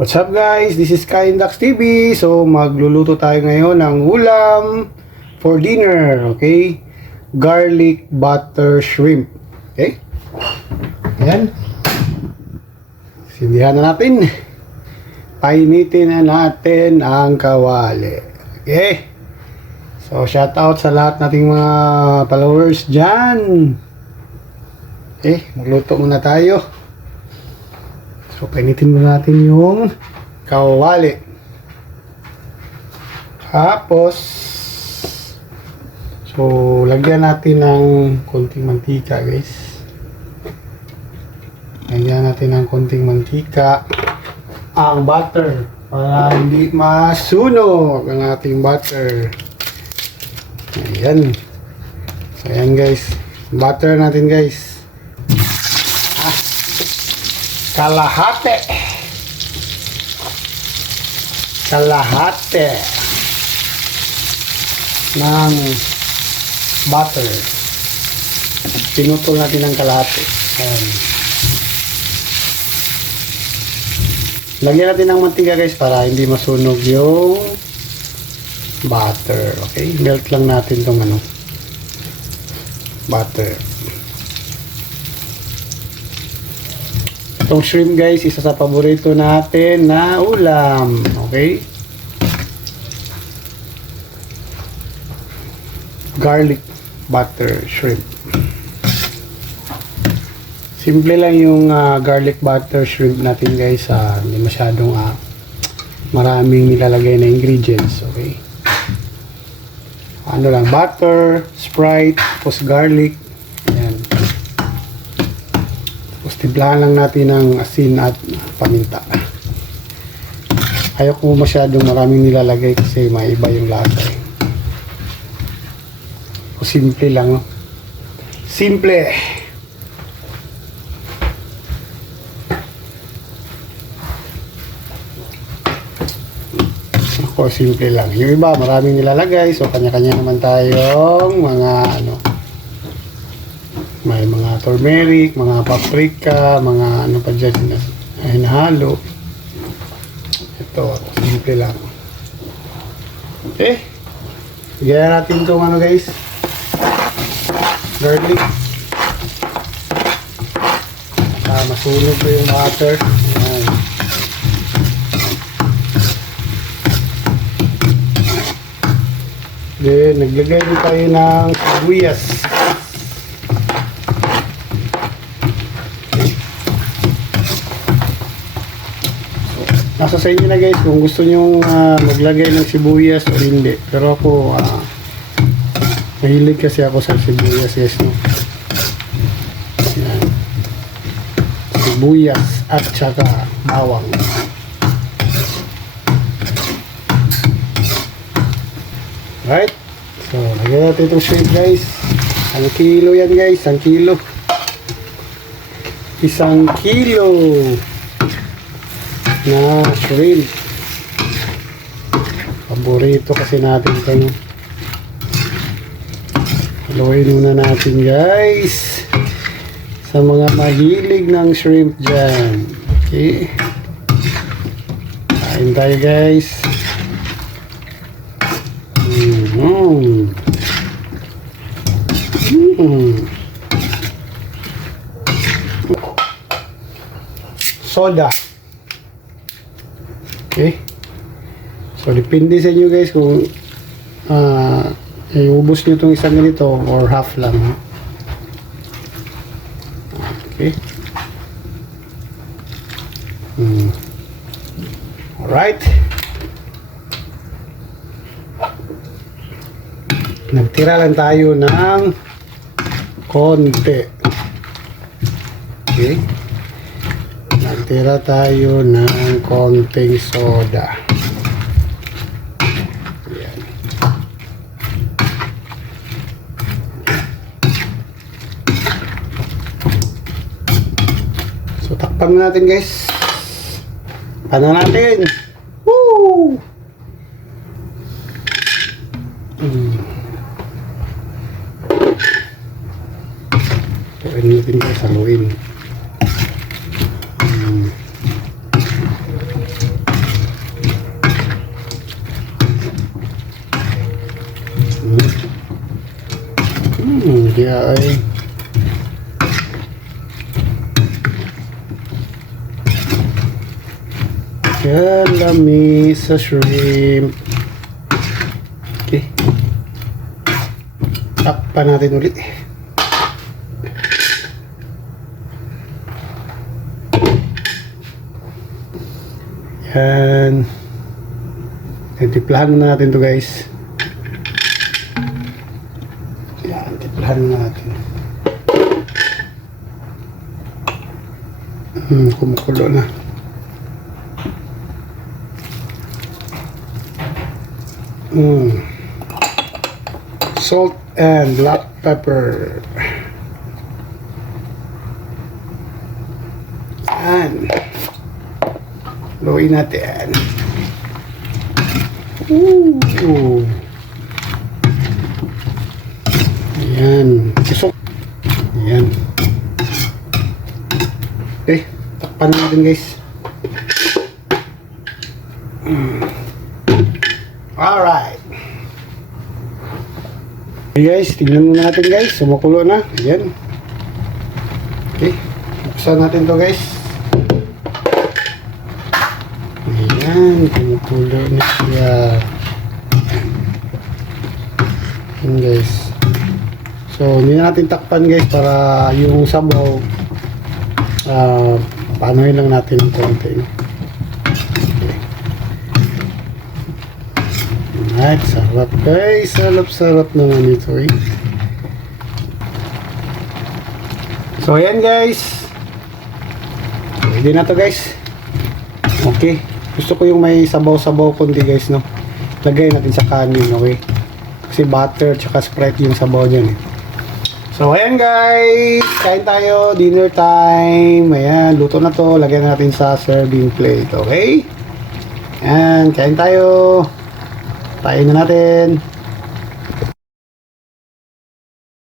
What's up guys? This is Kaindax TV. So magluluto tayo ngayon ng ulam for dinner, okay? Garlic butter shrimp. Okay? Ayan. Sindihan na natin. Painitin na natin ang kawali. Okay? So shout out sa lahat nating mga followers dyan. Okay, magluto muna tayo. So, painitin muna natin yung kawali. Tapos, so, lagyan natin ng konting mantika, guys. Lagyan natin ng konting mantika ang butter para hindi masunog ang ating butter. Ayan. So, ayan, guys. Butter natin, guys. Kalahati ng butter. Pinutol natin ng kalahati. Ayan. Lagyan natin ng mantika guys para hindi masunog yung butter. Okay, melt lang natin tong butter. Itong shrimp guys, isa sa paborito natin na ulam. Okay? Garlic butter shrimp. Simple lang yung garlic butter shrimp natin guys. Hindi masyadong maraming nilalagay na ingredients. Okay? Ano lang, butter, Sprite, tapos garlic. Ayan. Timplahan lang natin ng asin at paminta. Ayoko masyadong maraming nilalagay kasi maiba yung lasa. O simple lang, no? Simple. Ako, simple lang. Yung iba, maraming nilalagay. So, kanya-kanya naman tayong mga may mga turmeric, mga paprika, mga ano pa dyan na hinahalo. Ito, simple lang. Okay. Bigyan natin itong guys. Garlic. Masunog ko yung butter. Ayan. Then, naglagay din tayo ng sibuyas. Nasa sa inyo na guys kung gusto nyo maglagay ng sibuyas o hindi. Pero ako, mahilig kasi ako sa sibuyas guys, no? Ayan. Sibuyas at saka bawang. Right? So, lagyan natin itong shrimp guys. 1 kilo yan guys, 1 kilo. 1 kilo na shrimp. Paborito kasi natin ito. Haluin muna natin guys sa mga mahilig ng shrimp dyan. Okay, kain tayo guys. Soda. Okay. So, depende sa inyo guys kung iubos nyo itong isang ganito or half lang. Okay. Alright. Nagtira lang tayo ng konti. Okay. Nagtira tayo ng konting soda. Ayan. So, takpan natin guys. Ano natin? Woo! Pwede natin guys haluin. niya ay kalami sa shrimp. Okay. Takpan natin ulit. Yan. Tiplahan na natin to guys. Yan, tiplahan na natin. Kumukulo na. Salt and black pepper. Yan. Luin natin. Ooh. Ayan. Isok. Ayan. Okay. Takpan natin guys. Alright. Okay guys, tingnan muna natin guys. Sumukulo na. Ayan. Okay. Buksan natin to guys. Ayan. Kumukulo na siya. Ayan guys. So, hindi na natin takpan guys para yung sabaw paanohin lang natin ng konti. Alright, sarap guys. Sarap naman ito eh. So, ayan guys. Pwede na to guys. Okay. Gusto ko yung may sabaw-sabaw kundi guys, no? Lagay natin sa kanin, okay? Kasi butter tsaka Sprite yung sabaw dyan eh. So, ayan guys. Kain tayo. Dinner time. Ayan, luto na to. Lagyan natin sa serving plate, okay? Ayan, kain tayo. Tayin na natin.